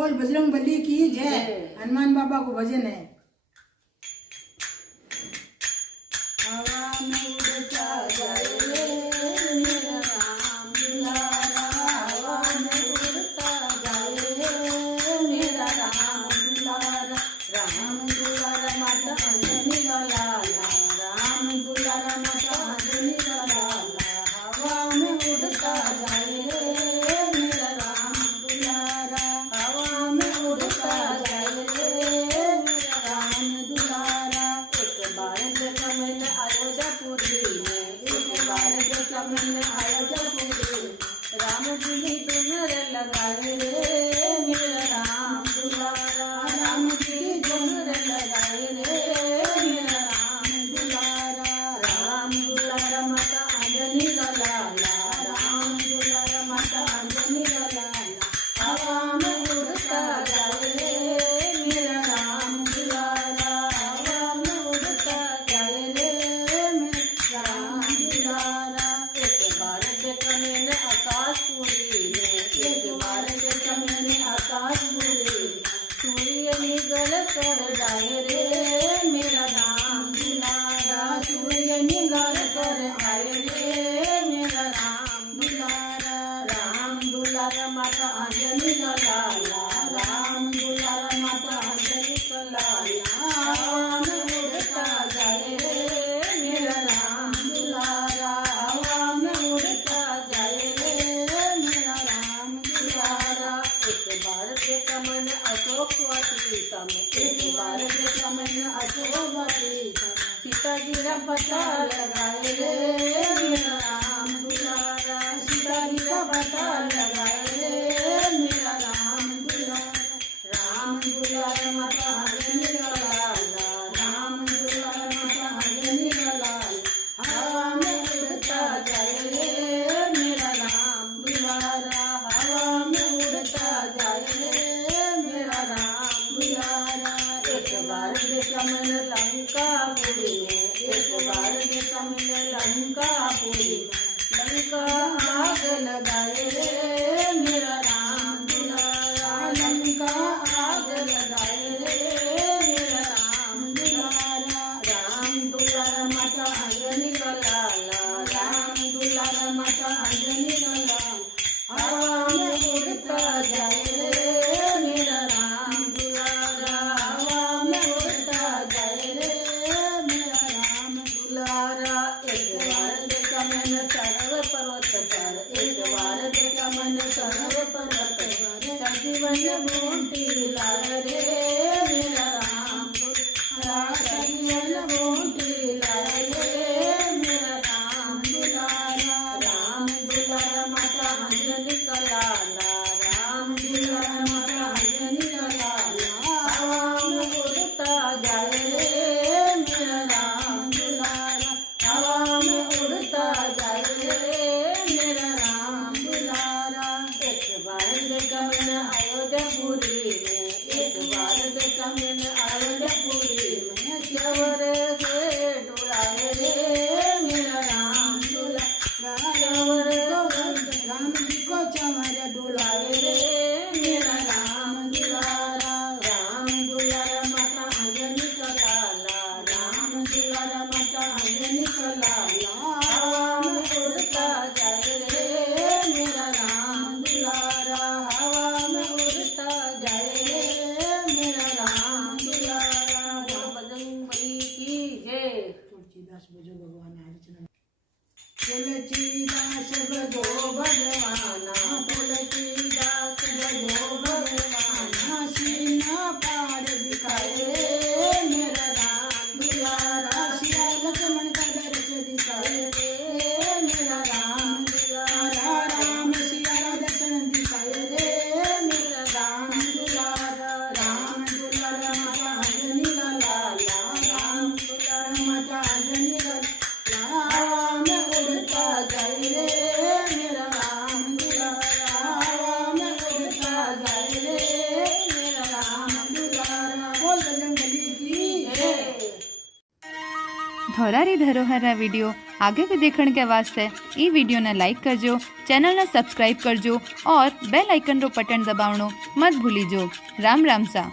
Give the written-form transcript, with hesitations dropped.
बोल बजरंग बली की जय। हनुमान बाबा को भजन है। हवा में उड़ता जाए रे मेरा राम दुलारा, हवा में उड़ता जाए रे मेरा राम दुलारा। राम दुलारा माता अंजनी का लाला, राम दुलारा माता अंजनी का लाला। हवा में उड़ता जाए रे मेरा राम दुलारा, हवा में उड़ता जाए रे मेरा राम दुलारा। एक बार जब मैंने अयोध्यापुरी में, एक बार जब मैंने अयोध्यापुरी में, राम जी ने डुमर लगाए रे मेरा राम दुलारा। राम जी ने डुमर लगाए रे मेरा राम दुलारा। राम दुलारा माता अंजनी का लाला, राम दुलारा माता अंजनी का लाला। हवा में उड़ता जाए रे मेरा राम दुलारा, हवा में उड़ता जाए रे मेरा राम दुलारा। एक बार देखा मैंने आकाशपुरी में, एक बार देखा मैंने आकाशपुरी में, सूर्य निगल कर जाए रे मेरा राम दुलारा। सूर्य निगल कर आए रे मेरा राम दुलारा। राम दुलारा माता अंजनी का लाला, राम दुलारा माता अंजनी का लाला। हवा में उड़ता जाए रे मेरा राम दुलारा, हवा में उड़ता जाए रे मेरा राम दुलारा। एक बार देखा मैंने अशोक वाटिका में, एक बार देखा मैंने अशोक वाटिका में, सीता जी का पता लगाए रे मेरा राम दुलारा। सीता जी का पता लगाए रे मेरा राम दुलारा। राम दुलारा माता अंजनी का लाला, राम दुलारा माता अंजनी का लाला। हवा में उड़ता जाए रे मेरा राम दुलारा, हवा में उड़ता जाए रे मेरा राम दुलारा। एक बार देखा मैंने लंकापुरी में, एक बार देखा मैंने लंकापुरी में, लंका आग लगाए रे मेरा राम दुलारा। लंका आग लगाए रे मेरा राम दुलारा। राम दुलारा माता अंजनी का लाला, राम दुलारा माता अंजनी का लाला। हवा में उड़ता जाए रे मेरा राम दुलारा, हवा में उड़ता जाए रे मेरा राम दुलारा। एक बार देखा मैंने सर्व पर्वत पर, एक बार देखा मैंने सर्व पर्वत पर, संजीवन बूटी लाए रे मेरा राम दुलारा। संजीवन बूटी लाए रे मेरा राम दुलारा। राम दुलारा माता अंजनी का लाला, राम दुलारा माता अंजनी का लाला। हवा में उड़ता जाए रे मेरा राम दुलारा, हवा में उड़ता जाए रे मेरा राम दुलारा। एक बार देखा मैंने अयोध्यापुरी में, एक बार देखा मैंने अयोध्यापुरी में, चवर से डुलाए रे मेरा राम दुलारा। चवर राम जी को चवर डुलाए रे मेरा राम दुलारा। राम दुलारा माता अंजनी का लाला, राम दुलारा माता अंजनी का लाला। हवा में उड़ता जाए रे मेरा राम दुलारा, हवा में उड़ता जाए रे मेरा राम दुलारा। बजरंग बली की जय। तुलसीदास बजो भगवान हरिचरण। तुलसीदास बजो भगवाना, तुलसीदास बजो भगवाना। सीना पार दिखाए रे मेरा राम दुलारा। सिया लक्ष्मण का दर्श दिखाए रे मेरा राम दुलारा। राम सिया दर्शन दिखाए रे मेरा राम दुलारा। राम दुलारा माता अंजनी का लाला, राम दुलारा माता अंजनी का लाला। हवा में उड़ता जाए रे मेरा राम दुलारा। ठौरारी धरोहर वीडियो आगे भी देखने के वास्ते ई वीडियो ने लाइक करजो, चैनल ने सब्सक्राइब करजो और बेल आइकन रो बटन दबावणो मत भूलीजो। राम राम सा।